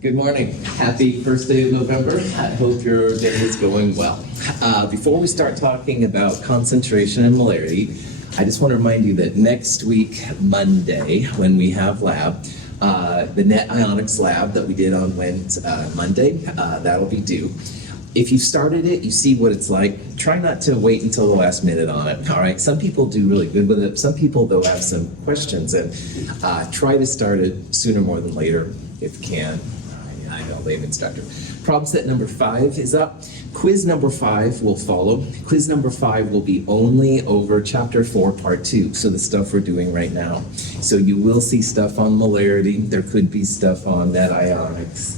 Good morning. Happy first day of November. I hope your day is going well. Before we start talking about concentration and molarity, I just want to remind you that next week, Monday, when we have lab, the net ionics lab that we did on Monday, that'll be due. If you've started it, you see what it's like. Try not to wait until the last minute on it, all right? Some people do really good with it. Some people, though, have some questions, and try to start it sooner more than later if you can. I know, lame instructor. Problem set number 5 is up. Quiz number 5 will follow. Quiz number 5 will be only over chapter 4, part 2, so the stuff we're doing right now. So you will see stuff on molarity. There could be stuff on net ionics,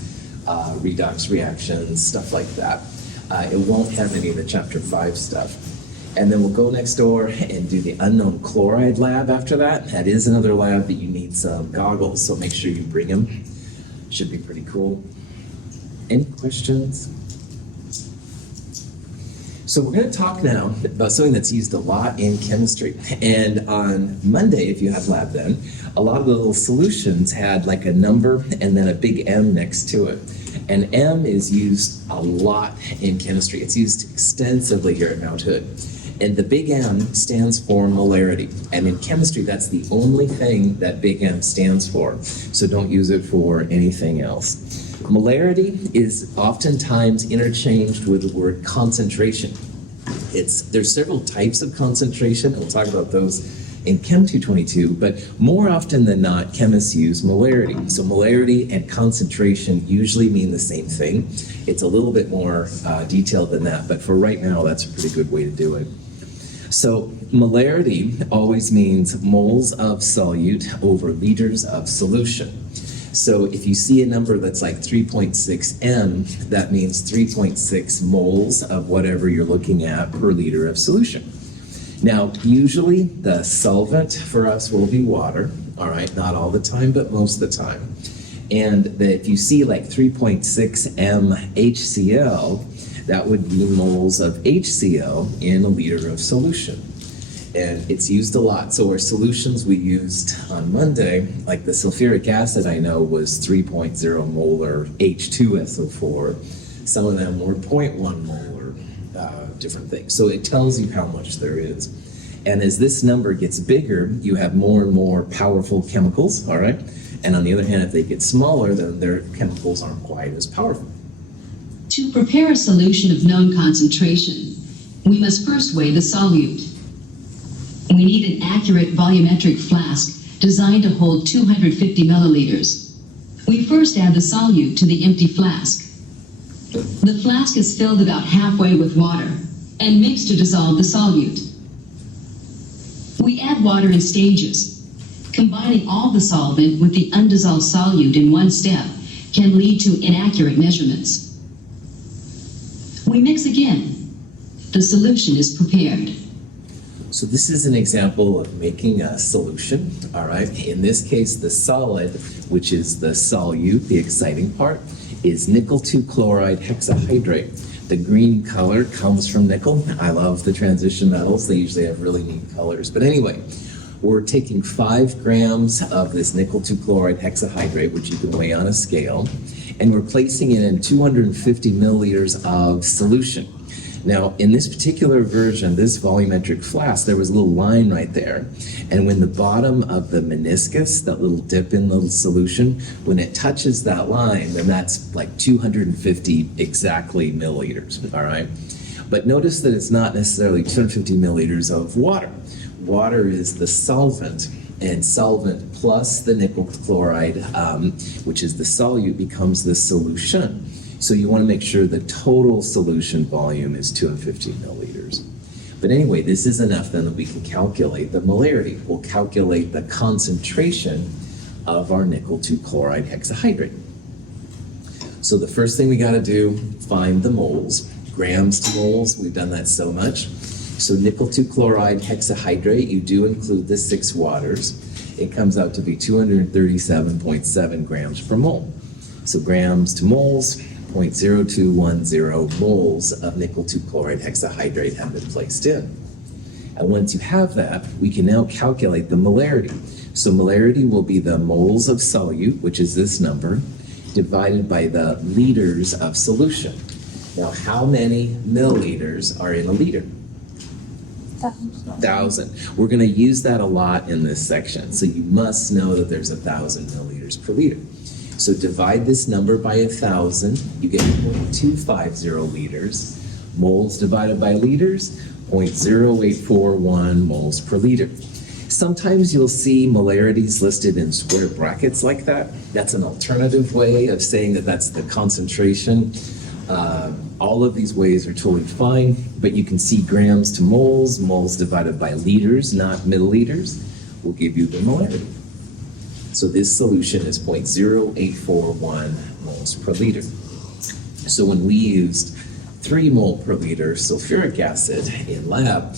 redox reactions, stuff like that. It won't have any of the chapter 5 stuff. And then we'll go next door and do the unknown chloride lab after that. That is another lab that you need some goggles, so make sure you bring them. Should be pretty cool. Any questions? So we're going to talk now about something that's used a lot in chemistry. And on Monday, if you have lab then, a lot of the little solutions had like a number and then a big M next to it. And M is used a lot in chemistry. It's used extensively here at Mount Hood. And the big M stands for molarity. And in chemistry, that's the only thing that big M stands for. So don't use it for anything else. Molarity is oftentimes interchanged with the word concentration. There's several types of concentration, and we'll talk about those in Chem 222, but more often than not, chemists use molarity. So molarity and concentration usually mean the same thing. It's a little bit more detailed than that, but for right now, that's a pretty good way to do it. So molarity always means moles of solute over liters of solution. So if you see a number that's like 3.6 M, that means 3.6 moles of whatever you're looking at per liter of solution. Now, usually the solvent for us will be water, all right? Not all the time, but most of the time. And if you see like 3.6 M HCl, that would be moles of HCl in a liter of solution. And it's used a lot. So our solutions we used on Monday, like the sulfuric acid I know was 3.0 molar H2SO4. Some of them were 0.1 molar, different things. So it tells you how much there is. And as this number gets bigger, you have more and more powerful chemicals, all right? And on the other hand, if they get smaller, then their chemicals aren't quite as powerful. To prepare a solution of known concentration, we must first weigh the solute. We need an accurate volumetric flask designed to hold 250 milliliters. We first add the solute to the empty flask. The flask is filled about halfway with water and mixed to dissolve the solute. We add water in stages. Combining all the solvent with the undissolved solute in one step can lead to inaccurate measurements. We mix again. The solution is prepared. So this is an example of making a solution, all right? In this case, the solid, which is the solute, the exciting part, is nickel 2 chloride hexahydrate. The green color comes from nickel. I love the transition metals. They usually have really neat colors. But anyway, we're taking 5 grams of this nickel 2 chloride hexahydrate, which you can weigh on a scale, and we're placing it in 250 milliliters of solution. Now, in this particular version, this volumetric flask, there was a little line right there. And when the bottom of the meniscus, that little dip in the solution, when it touches that line, then that's like 250 exactly milliliters, all right? But notice that it's not necessarily 250 milliliters of water. Water is the solvent, and solvent plus the nickel chloride, which is the solute, becomes the solution. So you want to make sure the total solution volume is 250 milliliters. But anyway, this is enough then that we can calculate the molarity. We'll calculate the concentration of our nickel 2 chloride hexahydrate. So the first thing we got to do, find the moles. Grams to moles, we've done that so much. So nickel 2 chloride hexahydrate, you do include the 6 waters. It comes out to be 237.7 grams per mole. So grams to moles, 0.0210 moles of nickel 2 chloride hexahydrate have been placed in. And once you have that, we can now calculate the molarity. So molarity will be the moles of solute, which is this number, divided by the liters of solution. Now, how many milliliters are in a liter? 1,000. We're going to use that a lot in this section, so you must know that there's 1,000 milliliters per liter. So divide this number by 1,000, you get 0.250 liters. Moles divided by liters, 0.0841 moles per liter. Sometimes you'll see molarities listed in square brackets like that. That's an alternative way of saying that that's the concentration. All of these ways are totally fine, but you can see grams to moles, moles divided by liters, not milliliters, will give you the molarity. So this solution is 0.0841 moles per liter. So when we used 3 mole per liter sulfuric acid in lab,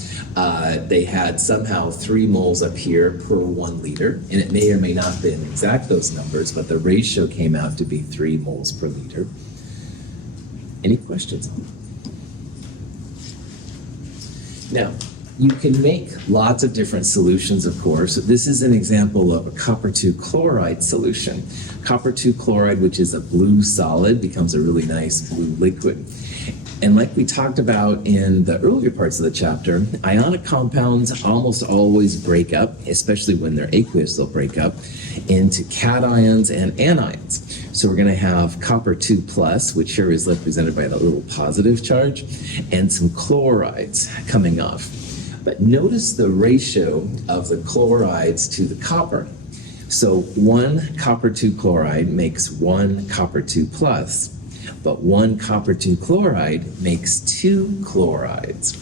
they had somehow 3 moles up here per 1 liter, and it may or may not have been exact those numbers, but the ratio came out to be 3 moles per liter. Any questions? Now, you can make lots of different solutions, of course. This is an example of a copper 2 chloride solution. Copper 2 chloride, which is a blue solid, becomes a really nice blue liquid. And like we talked about in the earlier parts of the chapter, ionic compounds almost always break up, especially when they're aqueous, they'll break up into cations and anions. So we're going to have copper 2 plus, which here is represented by the little positive charge, and some chlorides coming off. But notice the ratio of the chlorides to the copper. So 1 copper 2 chloride makes 1 copper 2 plus, but 1 copper 2 chloride makes 2 chlorides.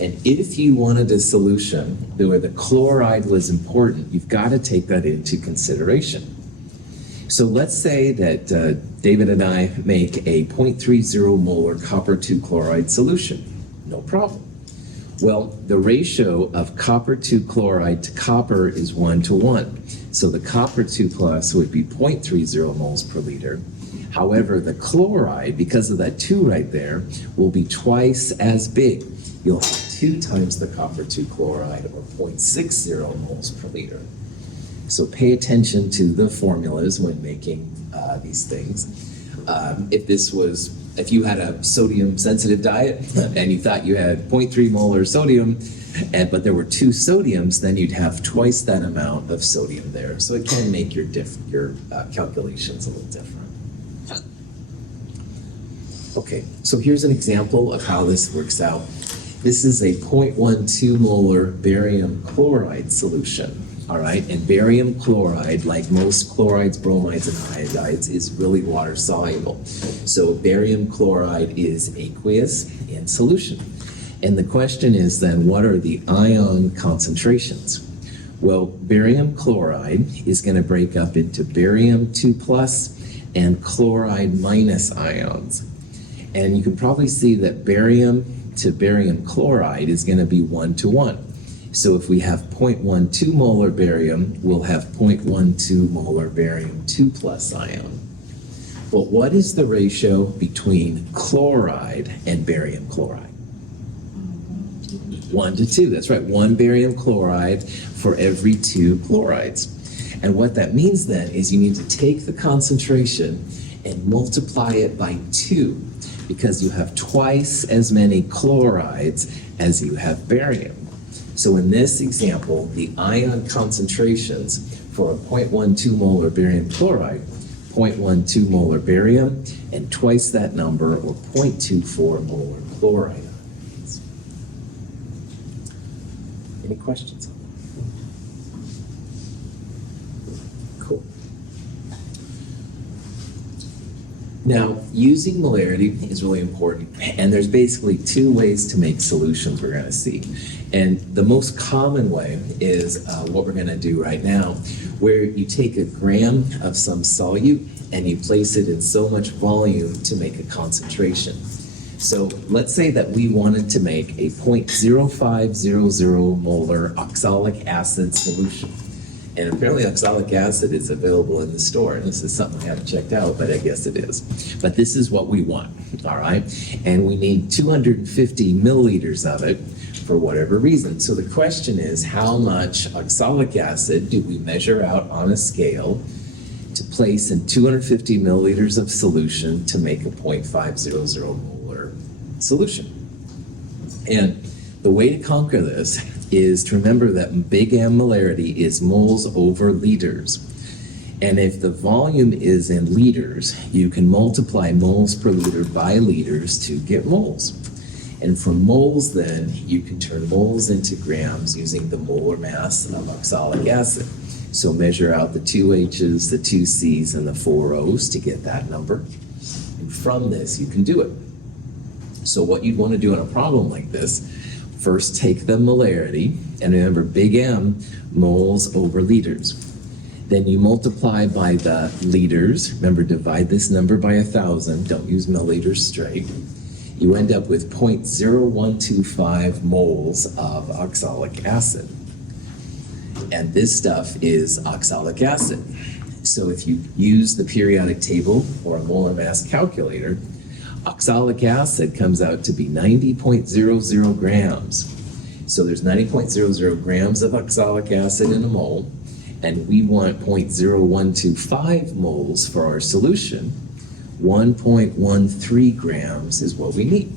And if you wanted a solution where the chloride was important, you've got to take that into consideration. So let's say that David and I make a 0.30 molar copper 2 chloride solution. No problem. Well, the ratio of copper 2 chloride to copper is 1 to 1. So the copper 2 plus would be 0.30 moles per liter. However, the chloride, because of that 2 right there, will be twice as big. You'll have 2 times the copper 2 chloride, or 0.60 moles per liter. So pay attention to the formulas when making these things. If you had a sodium-sensitive diet and you thought you had 0.3 molar sodium, but there were 2 sodiums, then you'd have twice that amount of sodium there. So it can make your calculations a little different. Okay, so here's an example of how this works out. This is a 0.12 molar barium chloride solution. All right, and barium chloride, like most chlorides, bromides, and iodides, is really water soluble. So barium chloride is aqueous in solution. And the question is then, what are the ion concentrations? Well, barium chloride is going to break up into barium 2 plus and chloride minus ions. And you can probably see that barium to barium chloride is going to be 1 to 1. So if we have 0.12 molar barium, we'll have 0.12 molar barium 2 plus ion. But what is the ratio between chloride and barium chloride? 1 to 2, that's right, 1 barium chloride for every 2 chlorides. And what that means then is you need to take the concentration and multiply it by 2, because you have twice as many chlorides as you have barium. So in this example, the ion concentrations for a 0.12 molar barium chloride, 0.12 molar barium, and twice that number, or 0.24 molar chloride. Any questions? Cool. Now, using molarity is really important, and there's basically 2 ways to make solutions we're going to see. And the most common way is what we're going to do right now, where you take a gram of some solute and you place it in so much volume to make a concentration. So let's say that we wanted to make a 0.0500 molar oxalic acid solution. And apparently oxalic acid is available in the store. And this is something I haven't checked out, but I guess it is. But this is what we want, all right? And we need 250 milliliters of it for whatever reason. So the question is, how much oxalic acid do we measure out on a scale to to place in 250 milliliters of solution to make a 0.500 molar solution. And the way to conquer this is to remember that big M molarity is moles over liters. And if the volume is in liters, you can multiply moles per liter by liters to get moles. And from moles, then, you can turn moles into grams using the molar mass of oxalic acid. So measure out the 2 H's, the 2 C's, and the 4 O's to get that number. And from this, you can do it. So what you'd want to do in a problem like this, first take the molarity, and remember big M, moles over liters. Then you multiply by the liters. Remember, divide this number by 1,000. Don't use milliliters straight. You end up with 0.0125 moles of oxalic acid. And this stuff is oxalic acid. So if you use the periodic table or a molar mass calculator, oxalic acid comes out to be 90.00 grams. So there's 90.00 grams of oxalic acid in a mole, and we want 0.0125 moles for our solution. 1.13 grams is what we need.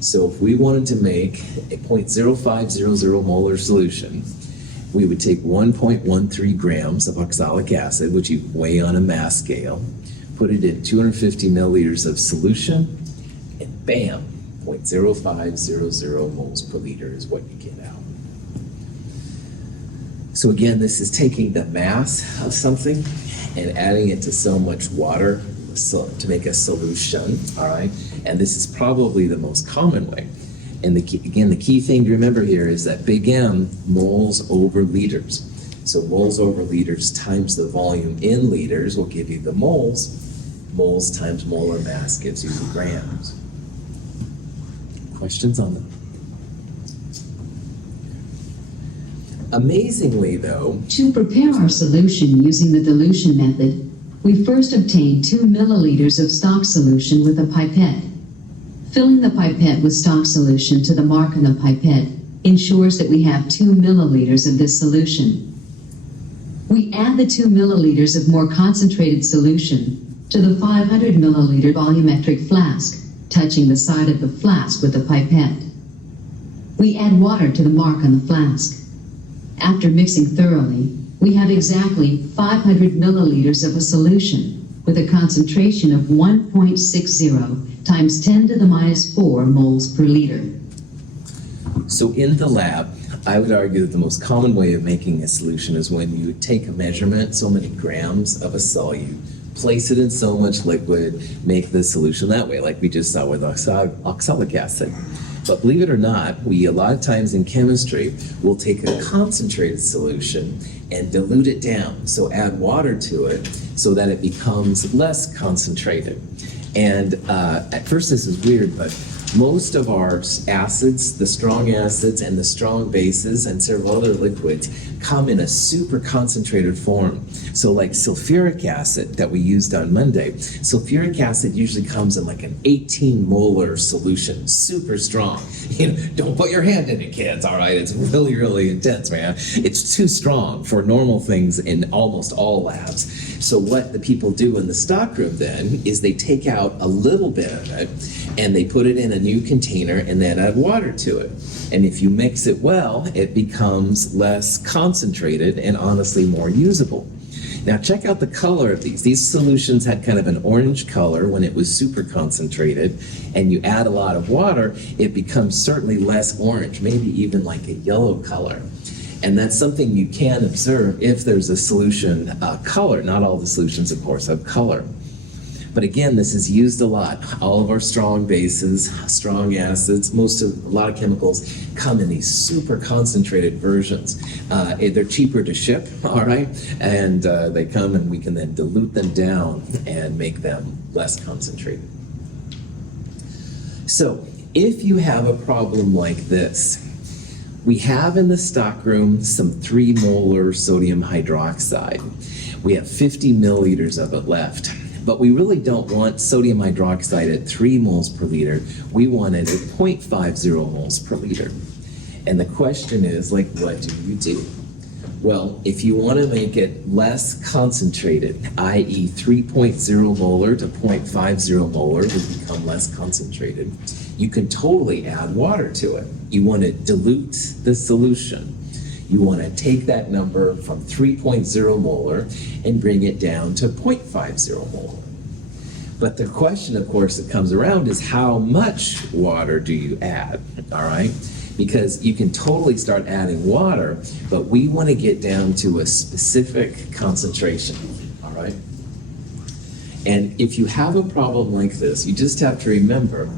So if we wanted to make a 0.0500 molar solution, we would take 1.13 grams of oxalic acid, which you weigh on a mass scale, put it in 250 milliliters of solution, and bam, 0.0500 moles per liter is what you get out. So again, this is taking the mass of something and adding it to so much water to make a solution, all right? And this is probably the most common way. And the key thing to remember here is that big M, moles over liters. So moles over liters times the volume in liters will give you the moles. Moles times molar mass gives you the grams. Questions on them? Amazingly, though, To prepare our solution using the dilution method, we first obtain 2 milliliters of stock solution with a pipette. Filling the pipette with stock solution to the mark on the pipette ensures that we have 2 milliliters of this solution. We add the 2 milliliters of more concentrated solution to the 500 milliliter volumetric flask, touching the side of the flask with the pipette. We add water to the mark on the flask. After mixing thoroughly, we have exactly 500 milliliters of a solution with a concentration of 1.60 times 10 to the minus 4 moles per liter. so in the lab, I would argue that the most common way of making a solution is when you take a measurement, so many grams of a solute, place it in so much liquid, make the solution that way, like we just saw with oxalic acid. But believe it or not, we a lot of times in chemistry will take a concentrated solution and dilute it down. So add water to it so that it becomes less concentrated. And at first this is weird, but most of our acids, the strong acids and the strong bases and several other liquids come in a super concentrated form. So like sulfuric acid that we used on Monday, sulfuric acid usually comes in like an 18 molar solution, super strong. You know, don't put your hand in it, kids, all right? It's really, really intense, man. It's too strong for normal things in almost all labs. So what the people do in the stockroom then is they take out a little bit of it and they put it in a new container and then add water to it. And if you mix it well, it becomes less concentrated and honestly more usable. Now check out the color of these. These solutions had kind of an orange color when it was super concentrated, and you add a lot of water, it becomes certainly less orange, maybe even like a yellow color. And that's something you can observe if there's a solution color. Not all the solutions, of course, have color. But again, this is used a lot. All of our strong bases, strong acids, a lot of chemicals come in these super concentrated versions. They're cheaper to ship, all right? And they come and we can then dilute them down and make them less concentrated. So if you have a problem like this, we have in the stockroom some 3 molar sodium hydroxide. We have 50 milliliters of it left. But we really don't want sodium hydroxide at 3 moles per liter. We want it at 0.50 moles per liter. And the question is, like, what do you do? Well, if you want to make it less concentrated, i.e. 3.0 molar to 0.50 molar would become less concentrated, you can totally add water to it. You want to dilute the solution. You want to take that number from 3.0 molar and bring it down to 0.50 molar. But the question, of course, that comes around is how much water do you add, all right? Because you can totally start adding water, but we want to get down to a specific concentration, all right? And if you have a problem like this, you just have to remember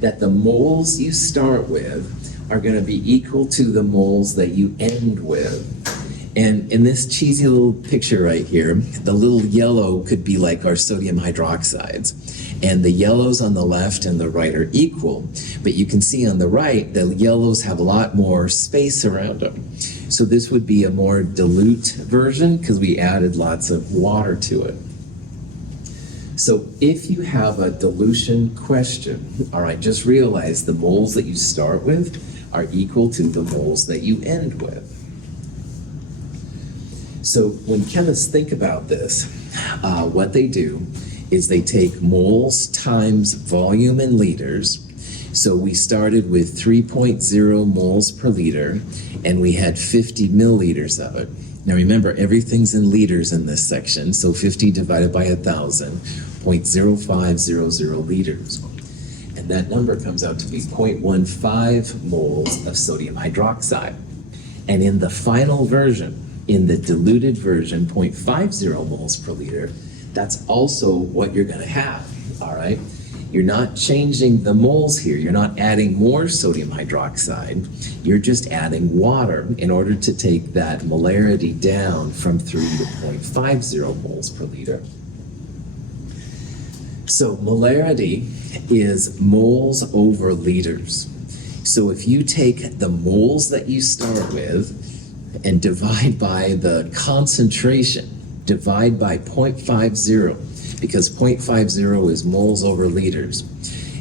that the moles you start with are going to be equal to the moles that you end with. And in this cheesy little picture right here, the little yellow could be like our sodium hydroxides. And the yellows on the left and the right are equal. But you can see on the right, the yellows have a lot more space around them. So this would be a more dilute version because we added lots of water to it. So if you have a dilution question, all right, just realize the moles that you start with are equal to the moles that you end with. So when chemists think about this, what they do is they take moles times volume in liters. So we started with 3.0 moles per liter, and we had 50 milliliters of it. Now remember, everything's in liters in this section, so 50 divided by 1,000, 0.0500 liters. And that number comes out to be 0.15 moles of sodium hydroxide. And in the final version, in the diluted version, 0.50 moles per liter, that's also what you're going to have, all right? You're not changing the moles here. You're not adding more sodium hydroxide. You're just adding water in order to take that molarity down from 3 to 0.50 moles per liter. So molarity is moles over liters. So if you take the moles that you start with and divide by the concentration, divide by 0.50, because 0.50 is moles over liters.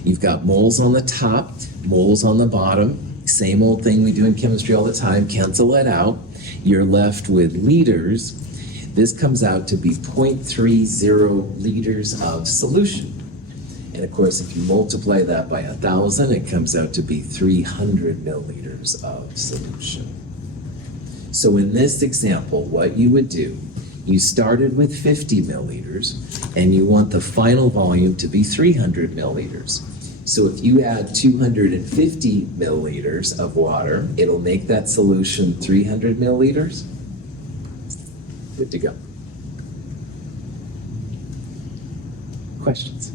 You've got moles on the top, moles on the bottom, same old thing we do in chemistry all the time, cancel it out. You're left with liters. This comes out to be 0.30 liters of solution. And of course, if you multiply that by 1,000, it comes out to be 300 milliliters of solution. So in this example, what you would do, you started with 50 milliliters, and you want the final volume to be 300 milliliters. So if you add 250 milliliters of water, it'll make that solution 300 milliliters. Good to go. Questions?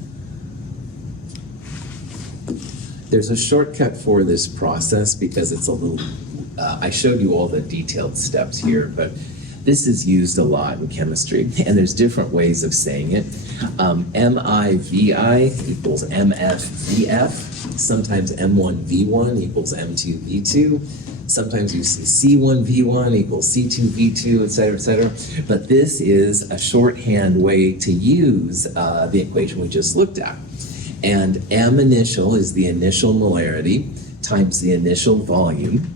There's a shortcut for this process because it's a little, I showed you all the detailed steps here, but this is used a lot in chemistry, and there's different ways of saying it. MIVI equals MFVF. Sometimes M1V1 equals M2V2. Sometimes you see C1V1 equals C2V2, et cetera, et cetera. But this is a shorthand way to use the equation we just looked at. And M initial is the initial molarity times the initial volume.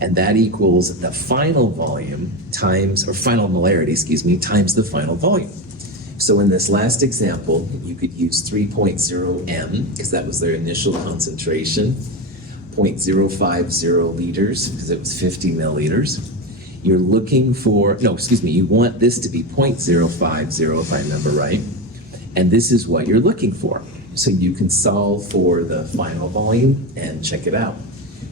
And that equals the final volume times, or final molarity, excuse me, times the final volume. So in this last example, you could use 3.0 M, because that was their initial concentration, 0.050 liters, because it was 50 milliliters. You're looking for, no, excuse me, you want this to be 0.050, if I remember right. And this is what you're looking for. So you can solve for the final volume and check it out.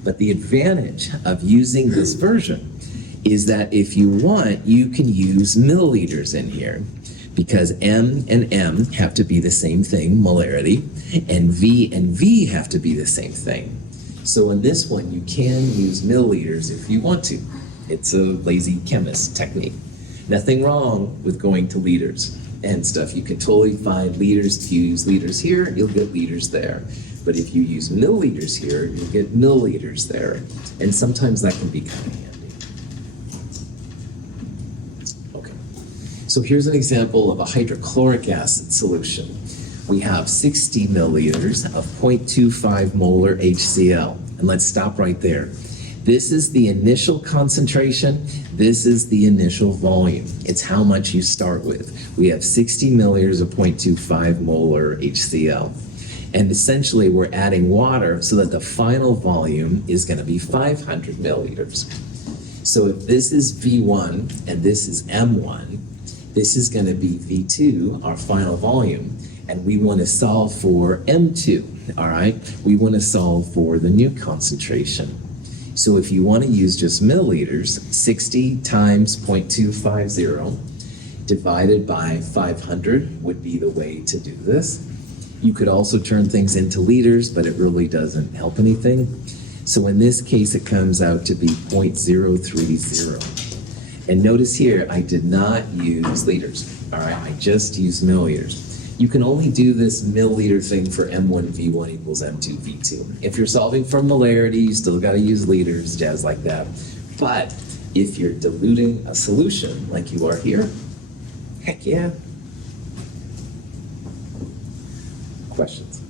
But the advantage of using this version is that if you want, you can use milliliters in here, because M and M have to be the same thing, molarity, and V have to be the same thing. So in this one, you can use milliliters if you want to. It's a lazy chemist technique. Nothing wrong with going to liters and stuff. You can totally find liters. If you use liters here, you'll get liters there. But if you use milliliters here, you'll get milliliters there. And sometimes that can be kind of handy. Okay. So here's an example of a hydrochloric acid solution. We have 60 milliliters of 0.25 molar HCl. And let's stop right there. This is the initial concentration. This is the initial volume. It's how much you start with. We have 60 milliliters of 0.25 molar HCl. And essentially, we're adding water so that the final volume is going to be 500 milliliters. So if this is V1 and this is M1, this is going to be V2, our final volume. And we want to solve for M2, all right? We want to solve for the new concentration. So if you want to use just milliliters, 60 times 0.250 divided by 500 would be the way to do this. You could also turn things into liters, but it really doesn't help anything. So in this case, it comes out to be 0.030. And notice here, I did not use liters, all right? I just used milliliters. You can only do this milliliter thing for M1 V1 equals M2 V2. If you're solving for molarity, you still got to use liters, jazz like that. But if you're diluting a solution like you are here, heck yeah. Questions?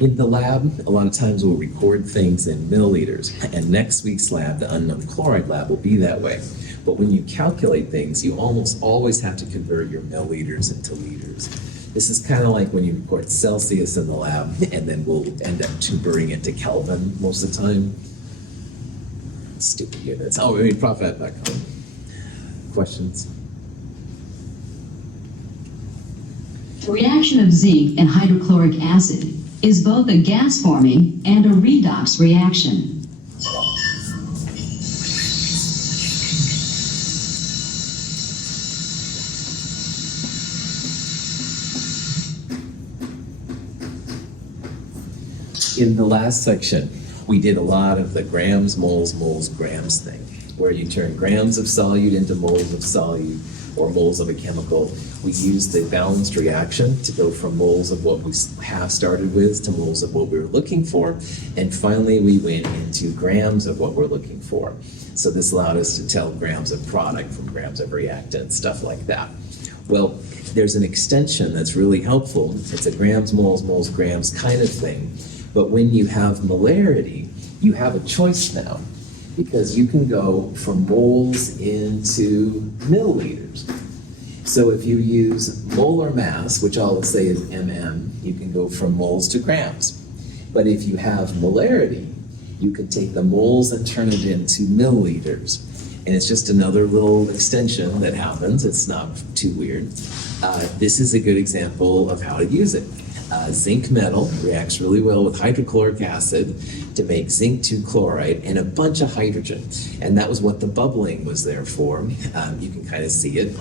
In the lab, a lot of times we'll record things in milliliters, and next week's lab, the unknown chloride lab, will be that way. But when you calculate things, you almost always have to convert your milliliters into liters. This is kind of like when you record Celsius in the lab, and then we'll end up converting it to Kelvin most of the time. Stupid units. Oh, I mean, profit.com. Questions? The reaction of zinc and hydrochloric acid is both a gas-forming and a redox reaction. In the last section, we did a lot of the grams, moles, grams thing, where you turn grams of solute into moles of solute or moles of a chemical. We used the balanced reaction to go from moles of what we have started with to moles of what we were looking for. And finally, we went into grams of what we're looking for. So this allowed us to tell grams of product from grams of reactant, stuff like that. Well, there's an extension that's really helpful. It's a grams, moles, grams kind of thing. But when you have molarity, you have a choice now, because you can go from moles into milliliters. So if you use molar mass, which I'll say is mm, you can go from moles to grams. But if you have molarity, you can take the moles and turn it into milliliters. And it's just another little extension that happens. It's not too weird. This is a good example of how to use it. Zinc metal reacts really well with hydrochloric acid to make zinc 2 chloride and a bunch of hydrogen. And that was what the bubbling was there for. You can kind of see it.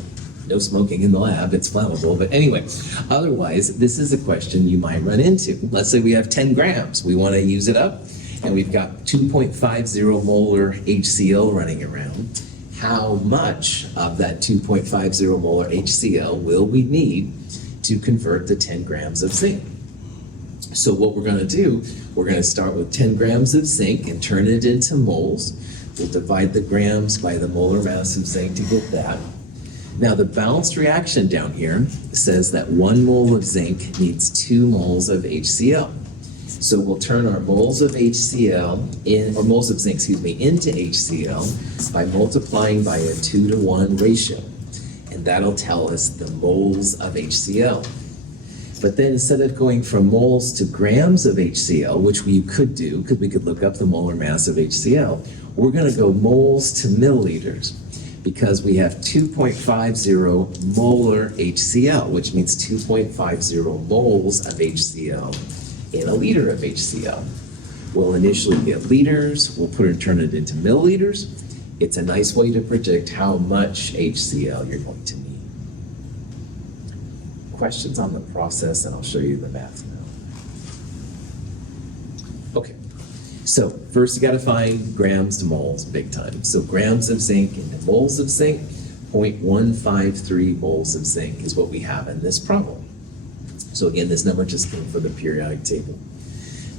No smoking in the lab, it's flammable. But anyway, otherwise, this is a question you might run into. Let's say we have 10 grams. We want to use it up, and we've got 2.50 molar HCl running around. How much of that 2.50 molar HCl will we need to convert the 10 grams of zinc? So what we're going to do, we're going to start with 10 grams of zinc and turn it into moles. We'll divide the grams by the molar mass of zinc to get that. Now the balanced reaction down here says that 1 mole of zinc needs 2 moles of HCl. So we'll turn our moles of HCl or moles of zinc, into HCl by multiplying by a 2-to-1 ratio. And that'll tell us the moles of HCl. But then instead of going from moles to grams of HCl, which we could do, because we could look up the molar mass of HCl, we're going to go moles to milliliters, because we have 2.50 molar HCl, which means 2.50 moles of HCl in a liter of HCl. We'll initially get liters, we'll turn it into milliliters. It's a nice way to predict how much HCl you're going to need. Questions on the process, and I'll show you the math now. Okay, so first you got to find grams to moles, big time. So grams of zinc into moles of zinc, 0.153 moles of zinc is what we have in this problem. So again, this number just came from the periodic table.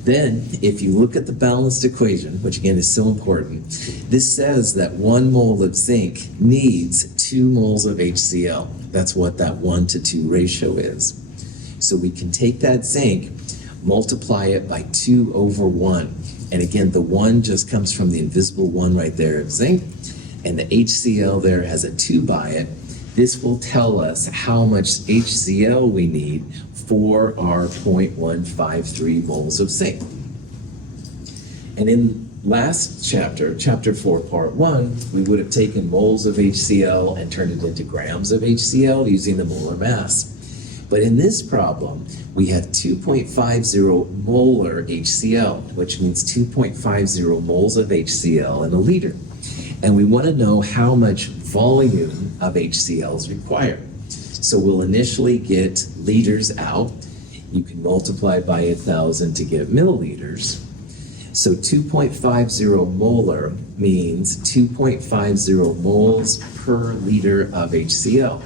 Then, if you look at the balanced equation, which again is so important, this says that 1 mole of zinc needs 2 moles of HCl. That's what that 1-to-2 ratio is. So we can take that zinc, multiply it by 2 over 1. And again, the 1 just comes from the invisible 1 right there of zinc, and the HCl there has a 2 by it. This will tell us how much HCl we need for our 0.153 moles of zinc. And in last chapter, chapter 4, part 1, we would have taken moles of HCl and turned it into grams of HCl using the molar mass. But in this problem, we have 2.50 molar HCl, which means 2.50 moles of HCl in a liter. And we want to know how much volume of HCl is required. So we'll initially get liters out. You can multiply by 1,000 to get milliliters. So 2.50 molar means 2.50 moles per liter of HCl.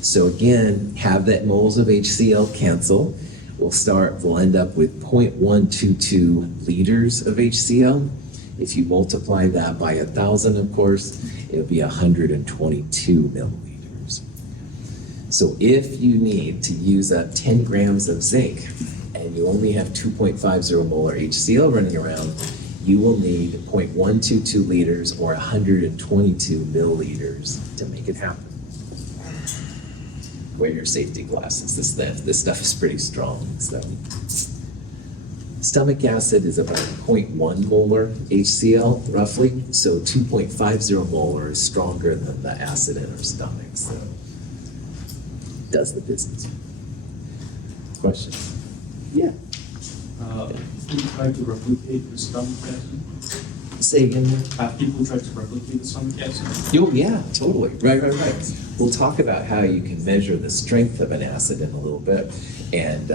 So again, have that moles of HCl cancel. We'll end up with 0.122 liters of HCl. If you multiply that by 1,000, of course, it'll be 122 milliliters. So if you need to use up 10 grams of zinc and you only have 2.50 molar HCl running around, you will need 0.122 liters or 122 milliliters to make it happen. Wear your safety glasses. This stuff is pretty strong. So, stomach acid is about 0.1 molar HCl, roughly. So 2.50 molar is stronger than the acid in our stomach. So, does the business. Question? Yeah. People try to replicate the stomach acid? Say again. Have people tried to replicate the stomach acid? Oh, yeah, totally. Right. We'll talk about how you can measure the strength of an acid in a little bit. And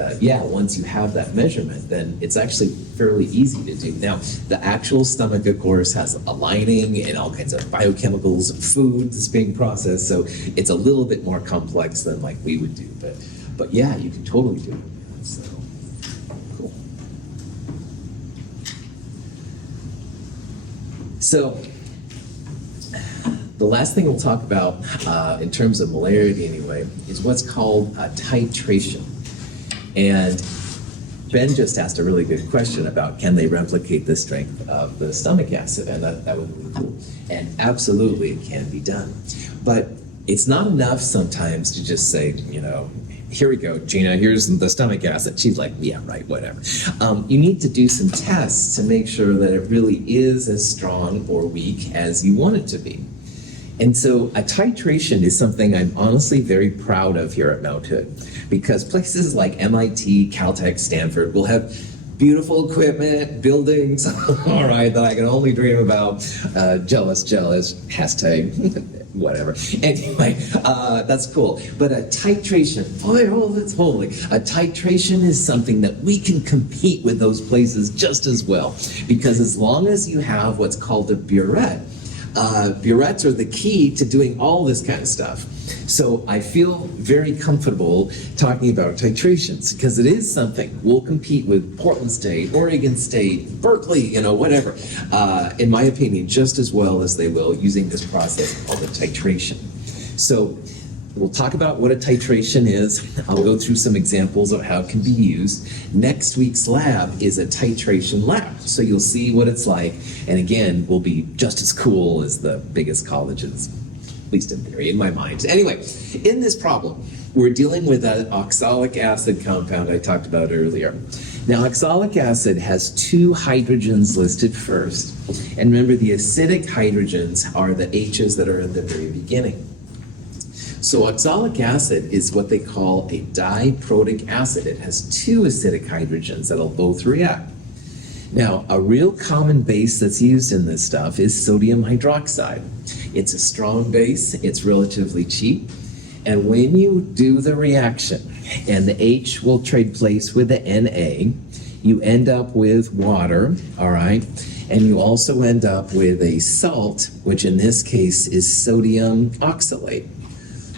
once you have that measurement, then it's actually fairly easy to do. Now, the actual stomach, of course, has a lining and all kinds of biochemicals and food that's being processed. So it's a little bit more complex than like we would do. But yeah, you can totally do it. So, cool. So, the last thing we'll talk about in terms of molarity anyway is what's called a titration. And Ben just asked a really good question about can they replicate the strength of the stomach acid, and that would be cool. And absolutely it can be done. But it's not enough sometimes to just say, here we go, Gina, here's the stomach acid. She's like, yeah, right, whatever. You need to do some tests to make sure that it really is as strong or weak as you want it to be. And so a titration is something I'm honestly very proud of here at Mount Hood, because places like MIT, Caltech, Stanford will have beautiful equipment, buildings, all right, that I can only dream about. Jealous, hashtag, whatever. Anyway, that's cool. But a titration, that's holy. A titration is something that we can compete with those places just as well, because as long as you have what's called a burette, burettes are the key to doing all this kind of stuff. So I feel very comfortable talking about titrations because it is something we'll compete with Portland State, Oregon State, Berkeley, whatever, in my opinion, just as well as they will using this process called a titration. So we'll talk about what a titration is. I'll go through some examples of how it can be used. Next week's lab is a titration lab, so you'll see what it's like. And again, we'll be just as cool as the biggest colleges, at least in theory, in my mind. Anyway, in this problem, we're dealing with an oxalic acid compound I talked about earlier. Now, oxalic acid has 2 hydrogens listed first. And remember, the acidic hydrogens are the H's that are at the very beginning. So oxalic acid is what they call a diprotic acid. It has 2 acidic hydrogens that'll both react. Now, a real common base that's used in this stuff is sodium hydroxide. It's a strong base, it's relatively cheap, and when you do the reaction, and the H will trade place with the Na, you end up with water, all right? And you also end up with a salt, which in this case is sodium oxalate.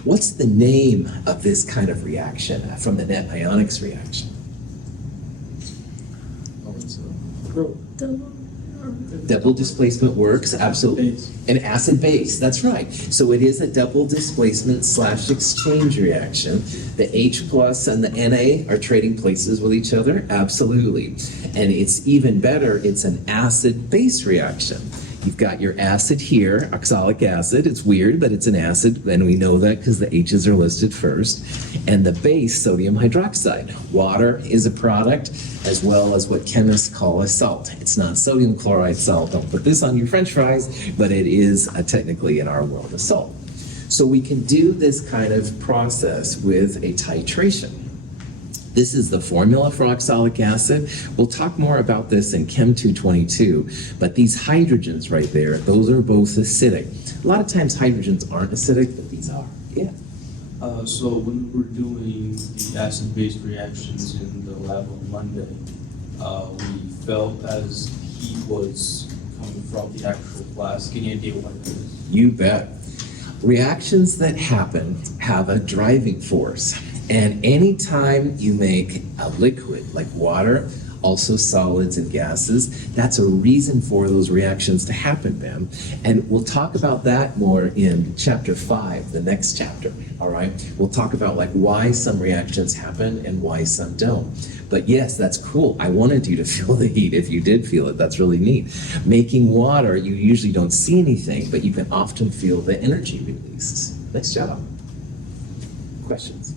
What's the name of this kind of reaction from the net ionics reaction? Double displacement works, absolutely. Base. An acid base, that's right. So it is a double displacement / exchange reaction. The H plus and the Na are trading places with each other, absolutely. And it's even better, it's an acid base reaction. You've got your acid here, oxalic acid. It's weird, but it's an acid, and we know that because the H's are listed first. And the base, sodium hydroxide. Water is a product, as well as what chemists call a salt. It's not sodium chloride salt. Don't put this on your French fries, but it is technically in our world a salt. So we can do this kind of process with a titration. This is the formula for oxalic acid. We'll talk more about this in Chem 222, but these hydrogens right there, those are both acidic. A lot of times hydrogens aren't acidic, but these are. Yeah. So when we were doing the acid-base reactions in the lab on Monday, we felt as heat was coming from the actual flask. Any idea what it is? You bet. Reactions that happen have a driving force. And anytime you make a liquid like water, also solids and gases, that's a reason for those reactions to happen, Ben. And we'll talk about that more in chapter 5, the next chapter, all right? We'll talk about like why some reactions happen and why some don't. But yes, that's cool. I wanted you to feel the heat. If you did feel it, that's really neat. Making water, you usually don't see anything, but you can often feel the energy released. Nice job. Questions?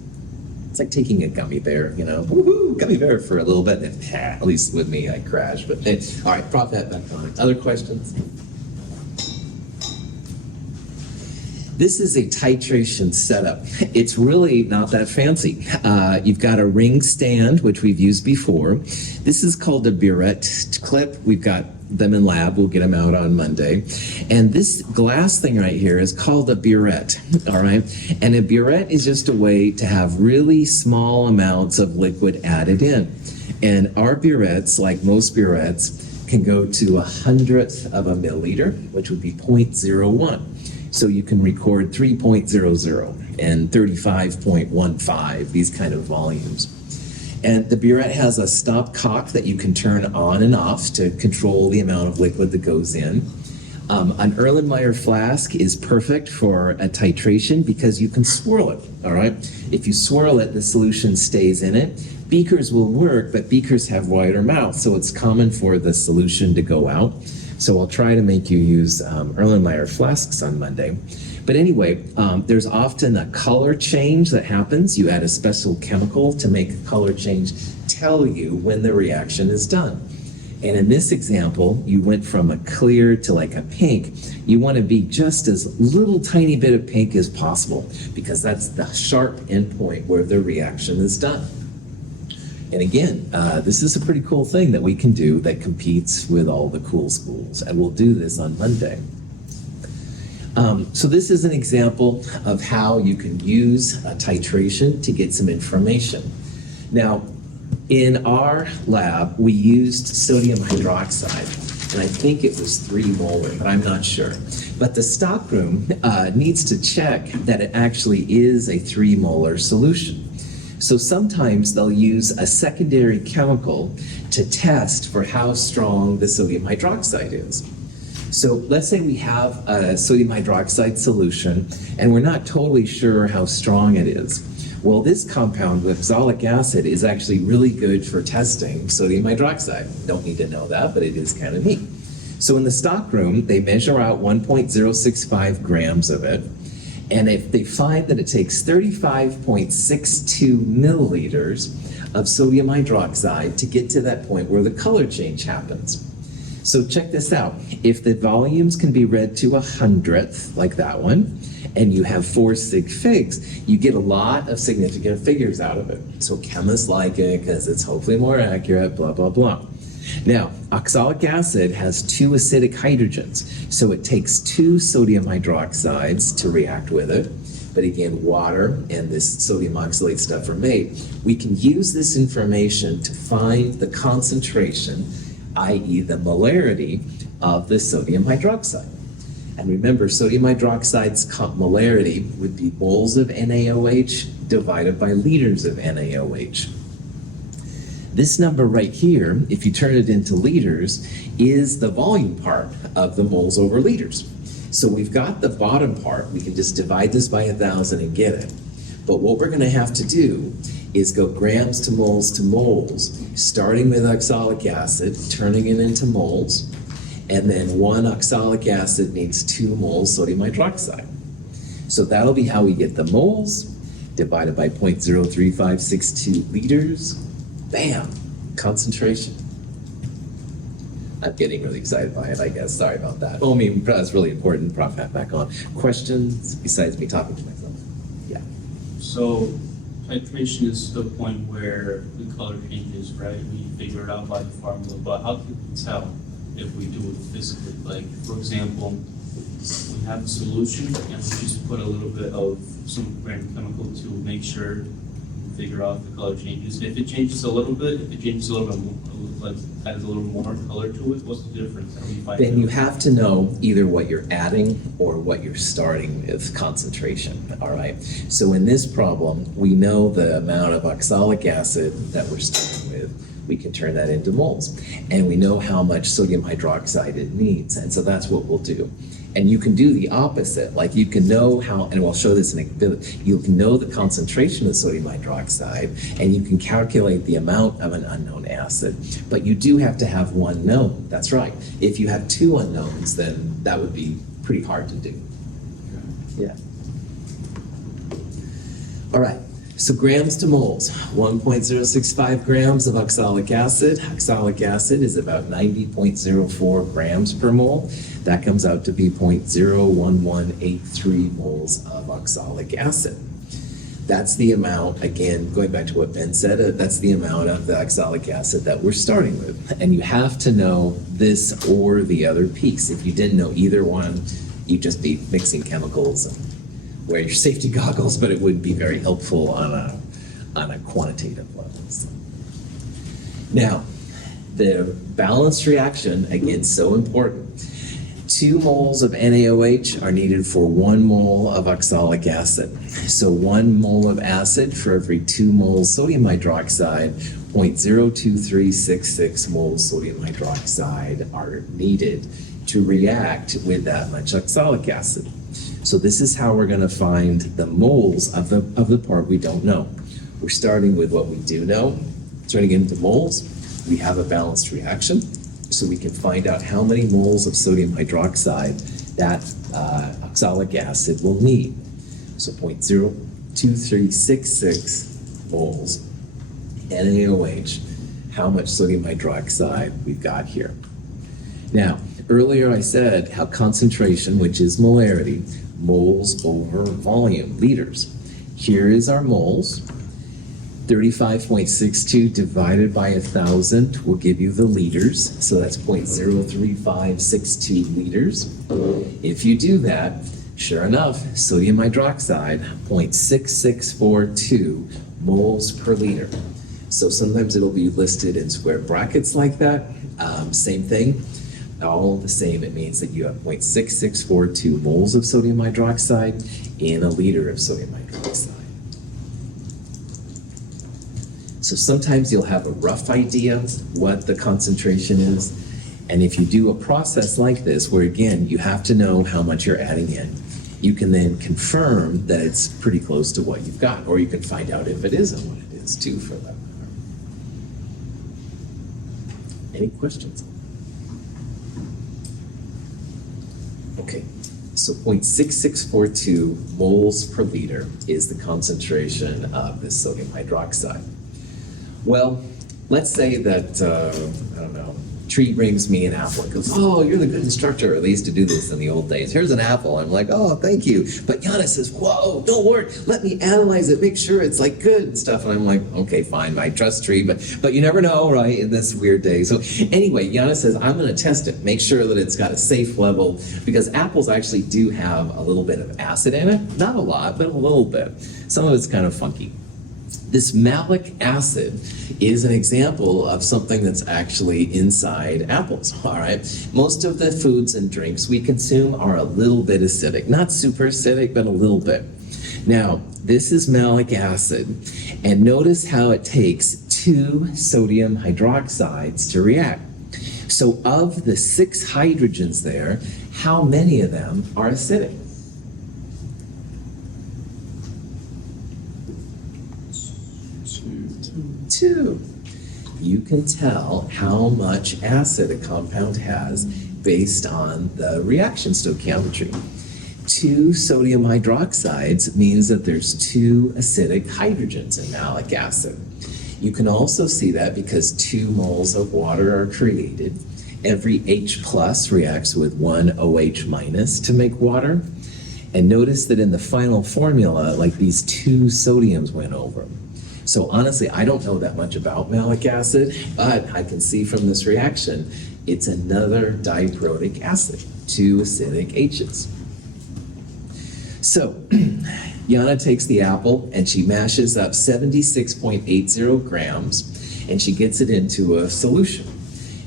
It's like taking a gummy bear, you know, woohoo, gummy bear for a little bit, and at least with me, I crash. But all right, prop that back on. Other questions? This is a titration setup. It's really not that fancy. You've got a ring stand, which we've used before. This is called a burette clip. We've got them in lab. We'll get them out on Monday. And this glass thing right here is called a burette, all right? And a burette is just a way to have really small amounts of liquid added in. And our burettes, like most burettes, can go to 1/100th of a milliliter, which would be 0.01. So you can record 3.00 and 35.15, these kind of volumes. And the burette has a stop cock that you can turn on and off to control the amount of liquid that goes in. An Erlenmeyer flask is perfect for a titration because you can swirl it, all right? If you swirl it, the solution stays in it. Beakers will work, but beakers have wider mouths, so it's common for the solution to go out. So I'll try to make you use Erlenmeyer flasks on Monday. But anyway, there's often a color change that happens. You add a special chemical to make a color change tell you when the reaction is done. And in this example, you went from a clear to like a pink. You want to be just as little tiny bit of pink as possible because that's the sharp endpoint where the reaction is done. And again, this is a pretty cool thing that we can do that competes with all the cool schools. And we'll do this on Monday. So this is an example of how you can use a titration to get some information. Now, in our lab, we used sodium hydroxide, and I think it was 3 molar, but I'm not sure. But the stockroom needs to check that it actually is a 3 molar solution. So sometimes they'll use a secondary chemical to test for how strong the sodium hydroxide is. So let's say we have a sodium hydroxide solution and we're not totally sure how strong it is. Well, this compound with oxalic acid is actually really good for testing sodium hydroxide. Don't need to know that, but it is kind of neat. So in the stockroom, they measure out 1.065 grams of it. And if they find that it takes 35.62 milliliters of sodium hydroxide to get to that point where the color change happens. So check this out. If the volumes can be read to 1/100th, like that one, and you have 4 sig figs, you get a lot of significant figures out of it. So chemists like it because it's hopefully more accurate, blah, blah, blah. Now, oxalic acid has 2 acidic hydrogens, so it takes 2 sodium hydroxides to react with it. But again, water and this sodium oxalate stuff are made. We can use this information to find the concentration, i.e. the molarity of the sodium hydroxide. And remember, sodium hydroxide's molarity would be moles of NaOH divided by liters of NaOH. This number right here, if you turn it into liters, is the volume part of the moles over liters. So we've got the bottom part. We can just divide this by 1,000 and get it. But what we're going to have to do is go grams to moles, starting with oxalic acid, turning it into moles, and then 1 oxalic acid needs 2 moles sodium hydroxide. So that'll be how we get the moles, divided by 0.03562 liters. Bam! Concentration. I'm getting really excited by it, I guess. Sorry about that. Oh, I mean, that's really important. Prof, back on. Questions besides me talking to myself? Yeah. So titration is the point where the color changes, right? We figure it out by the formula, but how can we tell if we do it physically? Like, for example, we have a solution and we just put a little bit of some random chemical to make sure we figure out if the color changes. If it changes a little bit, if it changes a little bit more, like adds a little more color to it, what's the difference? How do you find Then out? you have to know either what you're adding or what you're starting with concentration, all right? So in this problem, we know the amount of oxalic acid that we're starting with. We can turn that into moles. And we know how much sodium hydroxide it needs, and so that's what we'll do. And you can do the opposite, like you can know how, and we'll show this in a, you can know the concentration of sodium hydroxide, and you can calculate the amount of an unknown acid, but you do have to have one known, that's right. If you have 2 unknowns, then that would be pretty hard to do. Yeah. All right, so grams to moles, 1.065 grams of oxalic acid. Oxalic acid is about 90.04 grams per mole. That comes out to be 0.01183 moles of oxalic acid. That's the amount, again, going back to what Ben said, that's the amount of the oxalic acid that we're starting with. And you have to know this or the other piece. If you didn't know either one, you'd just be mixing chemicals and wear your safety goggles, but it would be very helpful on a quantitative level. So. Now, the balanced reaction, again, so important. 2 moles of NaOH are needed for 1 mole of oxalic acid. So 1 mole of acid for every 2 moles sodium hydroxide, 0.02366 moles sodium hydroxide are needed to react with that much oxalic acid. So this is how we're going to find the moles of the part we don't know. We're starting with what we do know, turning it into moles. We have a balanced reaction, so we can find out how many moles of sodium hydroxide that oxalic acid will need. So 0.02366 moles NaOH, how much sodium hydroxide we've got here. Now, earlier I said how concentration, which is molarity, moles over volume, liters. Here is our moles. 35.62 divided by 1,000 will give you the liters, so that's 0.03562 liters. If you do that, sure enough, sodium hydroxide, 0.6642 moles per liter. So sometimes it'll be listed in square brackets like that. Same thing. All the same, it means that you have 0.6642 moles of sodium hydroxide in a liter of sodium hydroxide. So sometimes you'll have a rough idea what the concentration is, and if you do a process like this, where again, you have to know how much you're adding in, you can then confirm that it's pretty close to what you've got, or you can find out if it isn't what it is too for that matter. Any questions? Okay, so 0.6642 moles per liter is the concentration of this sodium hydroxide. Well, let's say that, I don't know, Tree brings me an apple and goes, oh, you're the good instructor. They used to do this in the old days. Here's an apple. I'm like, oh, thank you. But Yana says, whoa, don't worry. Let me analyze it, make sure it's like good and stuff. And I'm like, okay, fine, I trust Tree, but you never know, right, in this weird day. So anyway, Yana says, I'm going to test it, make sure that it's got a safe level, because apples actually do have a little bit of acid in it. Not a lot, but a little bit. Some of it's kind of funky. This malic acid is an example of something that's actually inside apples, all right? Most of the foods and drinks we consume are a little bit acidic. Not super acidic, but a little bit. Now, this is malic acid, and notice how it takes 2 sodium hydroxides to react. So of the 6 hydrogens there, how many of them are acidic? 2. You can tell how much acid a compound has based on the reaction stoichiometry. 2 sodium hydroxides means that there's 2 acidic hydrogens in malic acid. You can also see that because 2 moles of water are created, every H plus reacts with 1 OH minus to make water. And notice that in the final formula, like these 2 sodiums went over. So honestly, I don't know that much about malic acid, but I can see from this reaction, it's another diprotic acid, 2 acidic H's. So Yana takes the apple and she mashes up 76.80 grams and she gets it into a solution.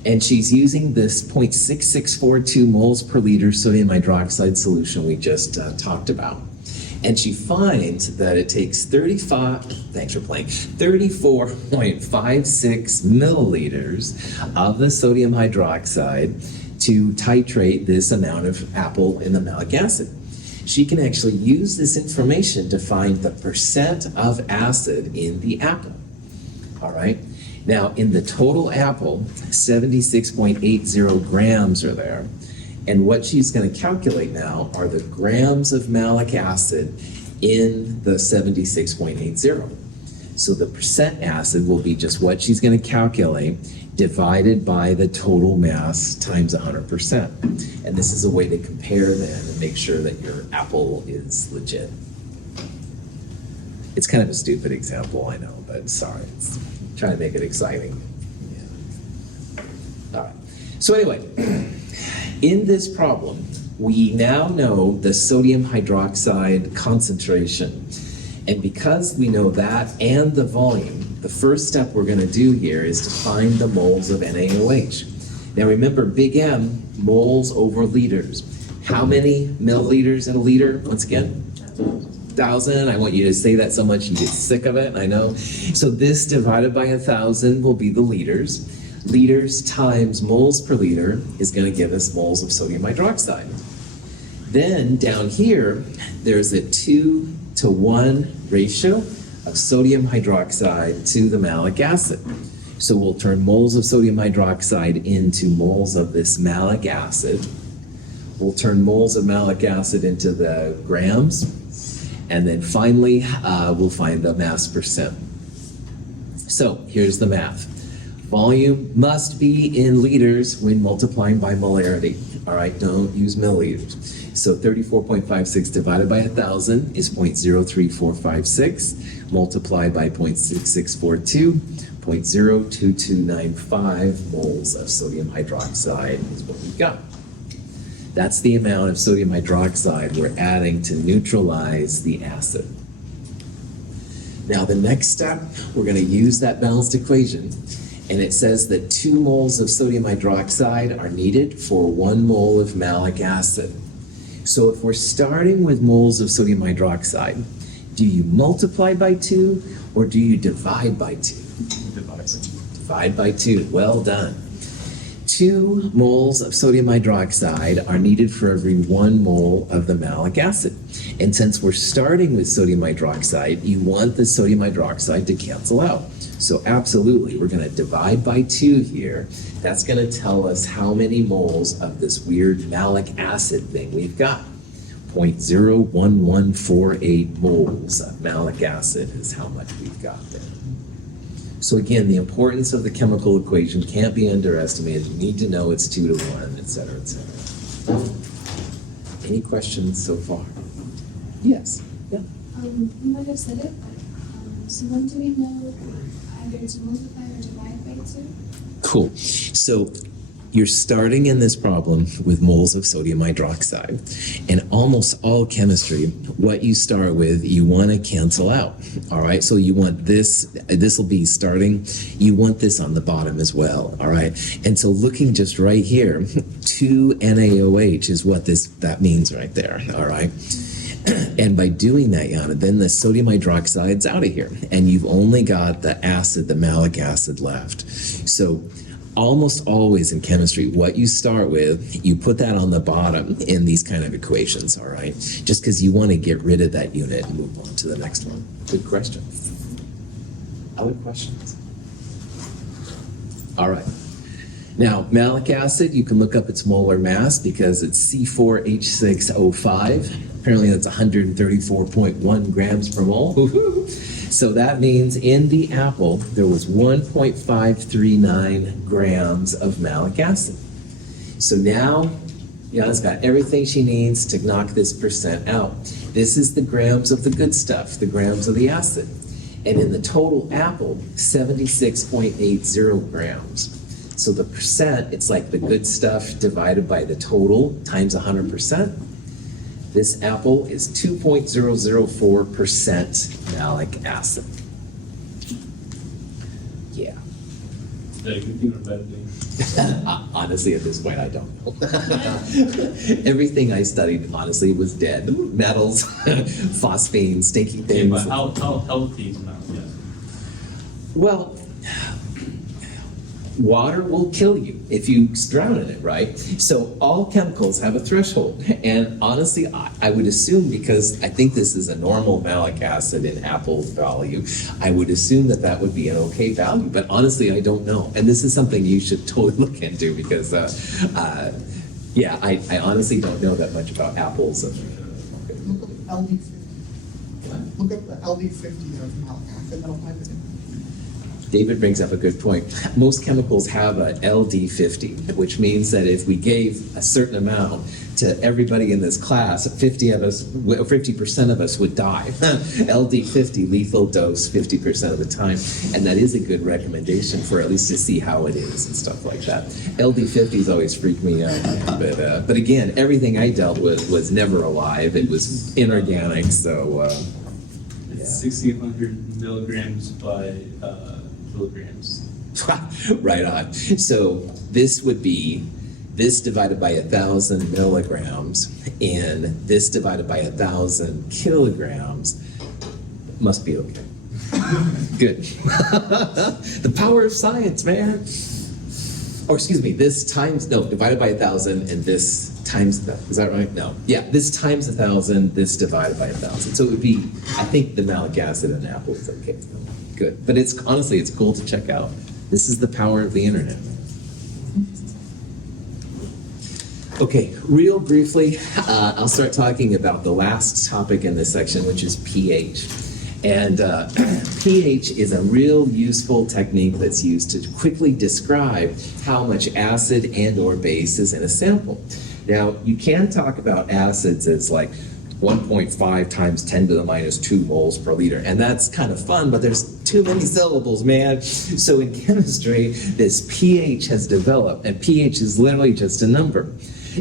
And she's using this 0.6642 moles per liter sodium hydroxide solution we just talked about. And she finds that it takes 34.56 milliliters of the sodium hydroxide to titrate this amount of apple in the malic acid. She can actually use this information to find the percent of acid in the apple. All right. Now, in the total apple, 76.80 grams are there. And what she's going to calculate now are the grams of malic acid in the 76.80. So the percent acid will be just what she's going to calculate divided by the total mass times 100%. And this is a way to compare then and make sure that your apple is legit. It's kind of a stupid example, I know, but sorry. It's trying to make it exciting. Yeah. All right. So anyway, in this problem, we now know the sodium hydroxide concentration. And because we know that and the volume, the first step we're going to do here is to find the moles of NaOH. Now remember, big M, moles over liters. How many milliliters in a liter? Once again, 1,000. I want you to say that so much you get sick of it, I know. So this divided by 1,000 will be the liters. Liters times moles per liter is going to give us moles of sodium hydroxide. Then down here, there's a 2-to-1 ratio of sodium hydroxide to the malic acid. So we'll turn moles of sodium hydroxide into moles of this malic acid. We'll turn moles of malic acid into the grams. And then finally, we'll find the mass percent. So here's the math. Volume must be in liters when multiplying by molarity. All right, don't use milliliters. So 34.56 divided by 1,000 is 0.03456, multiplied by 0.6642, 0.02295 moles of sodium hydroxide is what we've got. That's the amount of sodium hydroxide we're adding to neutralize the acid. Now the next step, we're going to use that balanced equation. And it says that 2 moles of sodium hydroxide are needed for 1 mole of malic acid. So if we're starting with moles of sodium hydroxide, do you multiply by 2 or do you divide by 2? Divide by 2. Well done. 2 moles of sodium hydroxide are needed for every 1 mole of the malic acid. And since we're starting with sodium hydroxide, you want the sodium hydroxide to cancel out. So absolutely, we're going to divide by 2 here. That's going to tell us how many moles of this weird malic acid thing we've got. 0.01148 moles of malic acid is how much we've got there. So again, the importance of the chemical equation can't be underestimated. You need to know it's 2-to-1, et cetera, et cetera. Any questions so far? Yes. Yeah. You might have said it, but so when do we know either to multiply or divide by 2? Cool. So you're starting in this problem with moles of sodium hydroxide. In almost all chemistry, what you start with, you want to cancel out. All right. So you want this will be starting. You want this on the bottom as well. All right. And so looking just right here, 2 NaOH is what that means right there. All right. And by doing that, Yana, then the sodium hydroxide's out of here, and you've only got the acid, the malic acid left. So almost always in chemistry, what you start with, you put that on the bottom in these kind of equations, all right? Just because you want to get rid of that unit and move on to the next one. Good question. Other questions? All right. Now, malic acid, you can look up its molar mass because it's C4H6O5. Apparently that's 134.1 grams per mole. Woo-hoo. So that means in the apple, there was 1.539 grams of malic acid. So now, Yana's got everything she needs to knock this percent out. This is the grams of the good stuff, the grams of the acid. And in the total apple, 76.80 grams. So the percent, it's like the good stuff divided by the total times 100%. This apple is 2.004% malic acid. Yeah. Is that a good thing or a bad thing? Honestly, at this point, I don't know. Everything I studied, honestly, was dead. Metals, phosphanes, stinky Yeah, things. but how healthy is malic acid? Well, water will kill you if you drown in it, right? So all chemicals have a threshold. And honestly, I would assume, because I think this is a normal malic acid in apple value, I would assume that that would be an okay value. But honestly, I don't know. And this is something you should totally look into because, yeah, I honestly don't know that much about apples. Look up LD50. Look up the LD50 of malic acid, that'll type it in. David brings up a good point. Most chemicals have a LD50, which means that if we gave a certain amount to everybody in this class, 50% of us would die. LD50, lethal dose, 50% of the time. And that is a good recommendation for at least to see how it is and stuff like that. LD50's always freaked me out. But again, everything I dealt with was never alive. It was inorganic, so... It's 1,600 milligrams by kilograms. Right on. So this would be this divided by 1,000 milligrams and this divided by 1,000 kilograms. Must be okay. Good. The power of science, man. Or excuse me, this times, no, divided by 1,000 and this times, is that right? No. Yeah, this times 1,000, this divided by 1,000. So it would be, I think the malic acid in apple is okay. Good. But it's honestly, it's cool to check out. This is the power of the internet. Okay, real briefly, I'll start talking about the last topic in this section, which is pH. And pH is a real useful technique that's used to quickly describe how much acid and or base is in a sample. Now, you can talk about acids as like 1.5 times 10 to the minus 2 moles per liter. And that's kind of fun, but there's too many syllables, man. So in chemistry, this pH has developed, and pH is literally just a number.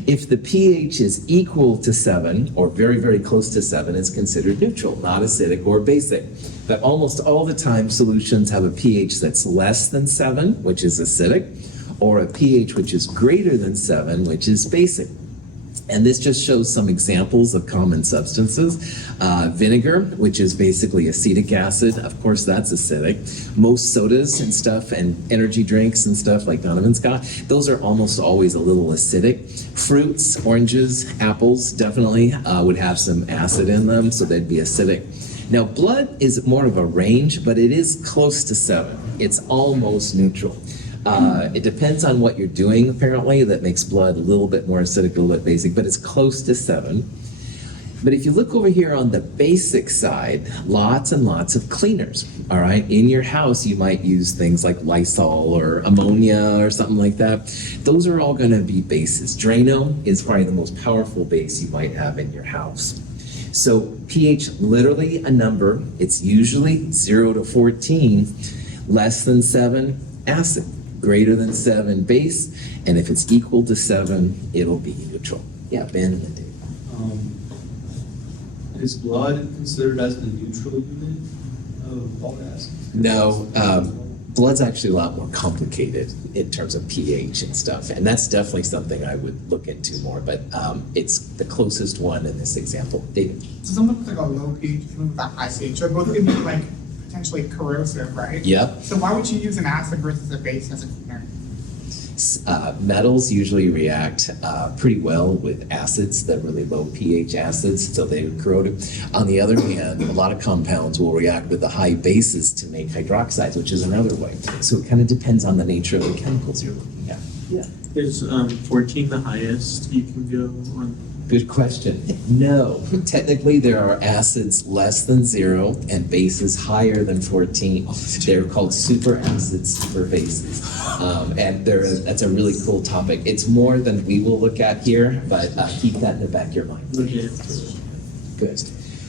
If the pH is equal to 7, or very, very close to 7, it's considered neutral, not acidic or basic. But almost all the time, solutions have a pH that's less than 7, which is acidic, or a pH which is greater than 7, which is basic. And this just shows some examples of common substances. Vinegar, which is basically acetic acid, of course that's acidic. Most sodas and stuff and energy drinks and stuff like Donovan's got, those are almost always a little acidic. Fruits, oranges, apples definitely would have some acid in them, so they'd be acidic. Now blood is more of a range, but it is close to 7. It's almost neutral. It depends on what you're doing, apparently, that makes blood a little bit more acidic, a little bit basic, but it's close to 7. But if you look over here on the basic side, lots and lots of cleaners, all right? In your house, you might use things like Lysol or ammonia or something like that. Those are all gonna be bases. Drano is probably the most powerful base you might have in your house. So pH, literally a number. It's usually 0 to 14, less than 7, acid. Greater than 7 base, and if it's equal to 7, it'll be neutral. Yeah, Ben and Dave. Is blood considered as the neutral unit of all acids? No, Blood's actually a lot more complicated in terms of pH and stuff, and that's definitely something I would look into more, but it's the closest one in this example. David? So someone with like a low pH, someone with a high pH, they're both gonna be like potentially corrosive, right? Yep. So why would you use an acid versus a base as a cleaner? Metals usually react pretty well with acids, the really low pH acids, so they corrode it. On the other hand, a lot of compounds will react with the high bases to make hydroxides, which is another way. So it kind of depends on the nature of the chemicals you're looking at. Yeah. Is 14 the highest you can go on? Good question. No, technically there are acids less than 0 and bases higher than 14. They're called superacids, super bases. And that's a really cool topic. It's more than we will look at here, but keep that in the back of your mind. Okay. Good.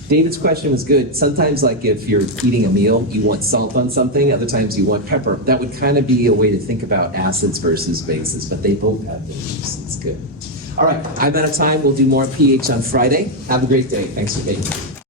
David's question was good. Sometimes, like if you're eating a meal, you want salt on something. Other times you want pepper. That would kind of be a way to think about acids versus bases, but they both have their use. It's good. All right, I'm out of time. We'll do more pH on Friday. Have a great day. Thanks for being here.